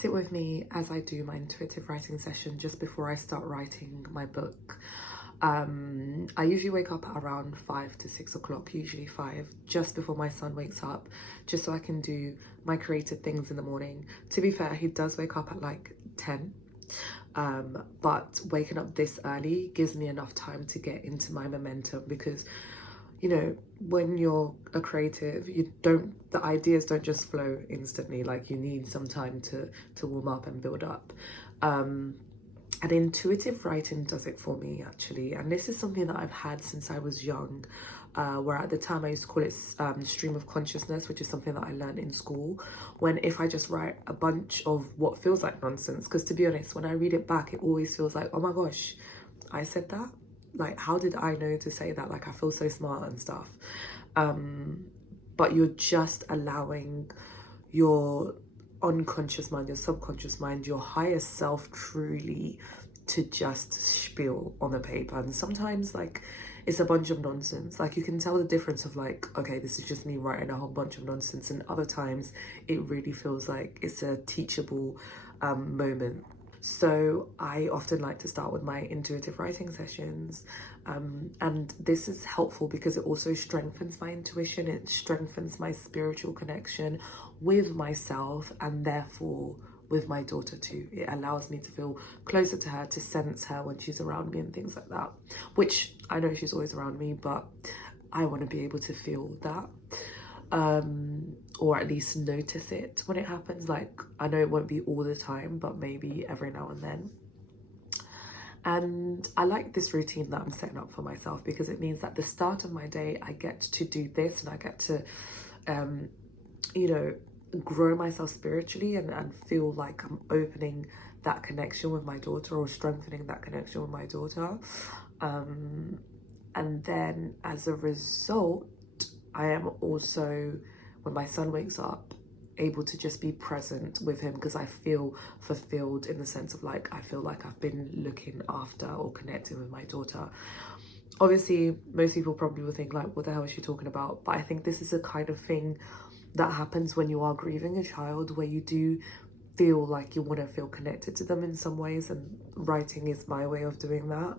sit with me as I do my intuitive writing session just before I start writing my book. I usually wake up at around 5 to 6 o'clock, usually 5, just before my son wakes up, just so I can do my creative things in the morning. To be fair, he does wake up at like 10. But waking up this early gives me enough time to get into my momentum, because you know, when you're a creative, the ideas don't just flow instantly. Like, you need some time to warm up and build up. And intuitive writing does it for me, actually. And this is something that I've had since I was young, where at the time I used to call it stream of consciousness, which is something that I learned in school. When if I just write a bunch of what feels like nonsense, because to be honest, when I read it back, it always feels like, oh my gosh, I said that? Like, how did I know to say that? Like, I feel so smart and stuff. But you're just allowing your unconscious mind, your subconscious mind, your higher self truly to just spiel on the paper. And sometimes, like, it's a bunch of nonsense. Like, you can tell the difference of like, okay, this is just me writing a whole bunch of nonsense, and other times it really feels like it's a teachable moment. So I often like to start with my intuitive writing sessions, and this is helpful because it also strengthens my intuition, it strengthens my spiritual connection with myself, and therefore with my daughter too. It allows me to feel closer to her, to sense her when she's around me and things like that, which I know she's always around me, but I want to be able to feel that. Or at least notice it when it happens. Like, I know it won't be all the time, but maybe every now and then. And I like this routine that I'm setting up for myself, because it means that the start of my day, I get to do this, and I get to, you know, grow myself spiritually and feel like I'm opening that connection with my daughter, or strengthening that connection with my daughter. And then as a result, I am also, when my son wakes up, able to just be present with him, because I feel fulfilled in the sense of like, I feel like I've been looking after or connecting with my daughter. Obviously, most people probably will think like, what the hell is she talking about? But I think this is a kind of thing that happens when you are grieving a child, where you do feel like you want to feel connected to them in some ways, and writing is my way of doing that.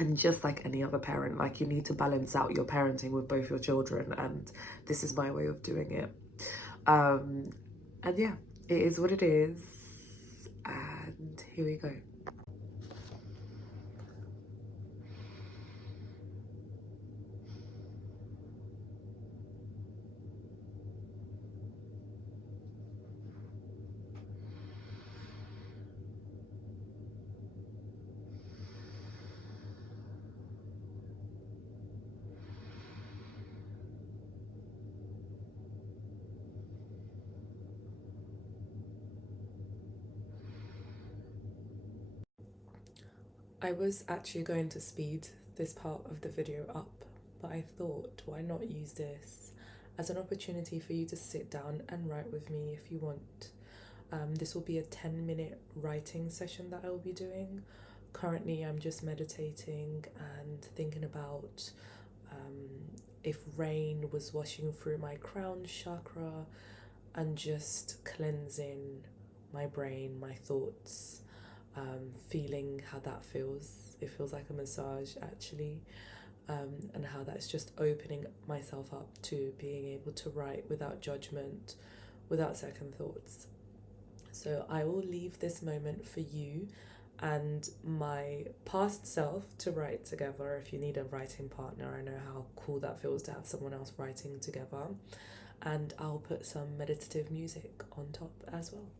And just like any other parent, like, you need to balance out your parenting with both your children, and this is my way of doing it. And yeah, it is what it is, and here we go. I was actually going to speed this part of the video up, but I thought, why not use this as an opportunity for you to sit down and write with me if you want. This will be a 10-minute writing session that I will be doing. Currently, I'm just meditating and thinking about if rain was washing through my crown chakra, and just cleansing my brain, my thoughts, feeling how that feels. It feels like a massage, actually, and how that's just opening myself up to being able to write without judgment, without second thoughts. So I will leave this moment for you and my past self to write together. If you need a writing partner, I know how cool that feels to have someone else writing together. And I'll put some meditative music on top as well.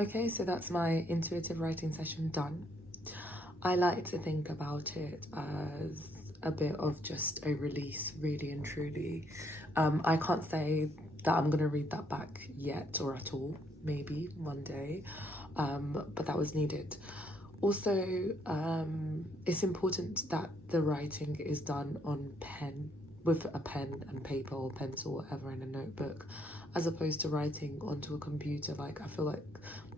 Okay, so that's my intuitive writing session done. I like to think about it as a bit of just a release, really and truly. I can't say that I'm going to read that back yet or at all, maybe one day, but that was needed. Also, it's important that the writing is done on pen, with a pen and paper or pencil, whatever, in a notebook, as opposed to writing onto a computer. Like, I feel like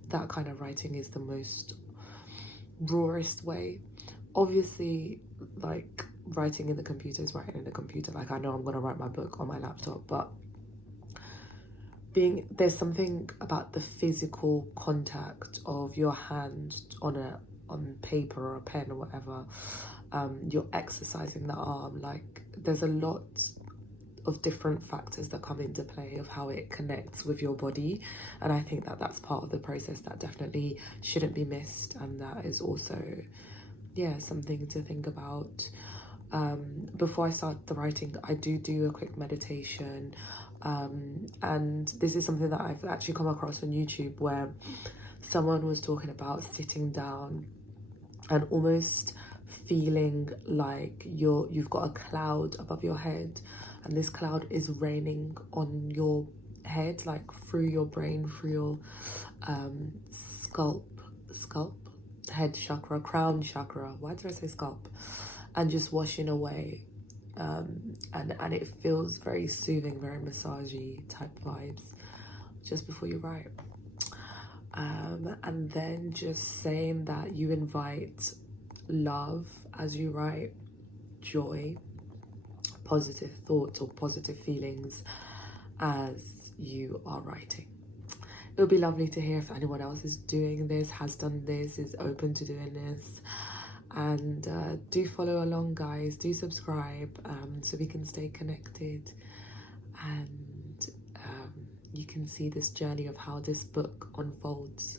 that kind of writing is the most rawest way. Obviously, like, writing in the computer is writing in the computer. Like, I know I'm gonna write my book on my laptop, but there's something about the physical contact of your hand on paper or a pen or whatever. You're exercising the arm. Like, there's a lot of different factors that come into play of how it connects with your body, and I think that that's part of the process that definitely shouldn't be missed, and that is also, yeah, something to think about. Before I start the writing, I do a quick meditation, and this is something that I've actually come across on YouTube, where someone was talking about sitting down and almost feeling like you've got a cloud above your head, and this cloud is raining on your head, like through your brain, through your scalp, head chakra, crown chakra. Why did I say scalp? And just washing away. And it feels very soothing, very massagey type vibes just before you write. And then just saying that you invite love as you write, joy, positive thoughts or positive feelings as you are writing. It would be lovely to hear if anyone else is doing this, has done this, is open to doing this. And do follow along, guys. Do subscribe, so we can stay connected, and you can see this journey of how this book unfolds.